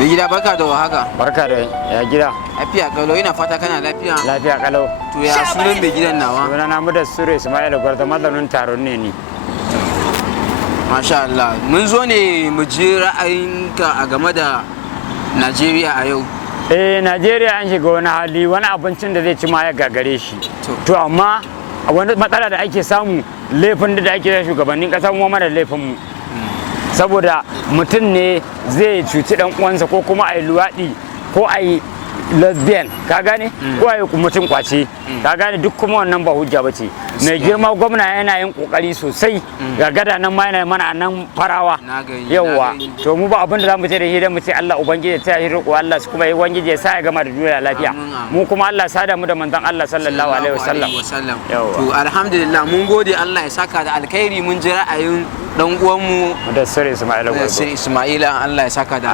Da gida barka da warhaka. Barka da ya gida. Lafiya kalau, ina fata kana lafiya. Lafiya kalau. To ya sunan mai gidan nawa? Sunana Mudassir Ismail Gwarda, mazaunin Taron ne ni. Masha Allah. Mun zo ne mu ji ra'ayinka a game da Najeriya a yau. Najeriya an shiga wani hali, wani abincin da zai ci ma ya gagare shi. To amma wani matsala da ake samu, laifin da ake da shugabannin ƙasa mu mana laifin mu. Saboda mutum ne zai cuci dan uwansa ko kuma a yi luwaɗi ko a yi lesbian, ka gane, ko a yi mutum kwace, ka gane, duk kuma wannan ba hujja ba ce. Mai girma gwamna yana yin kokari sosai, ga gada nan ma yana mana a nan Farawa, yawwa. To mu ba abin da za mu ce da shi, mu ce Allah ubangiji ta yi riko, Allah su kuma yi ubangiji ya sa ya gama da duniya lafiya. Mu kuma Allah sada mu da manzon Allah sallallahu alaihi wasallam. To alhamdulillah, mun gode, Allah ya saka da alkhairi. Mun ji ra'ayin dan uwanmu Mudassir Ismail Gwarda. Ismaila, Allah ya saka da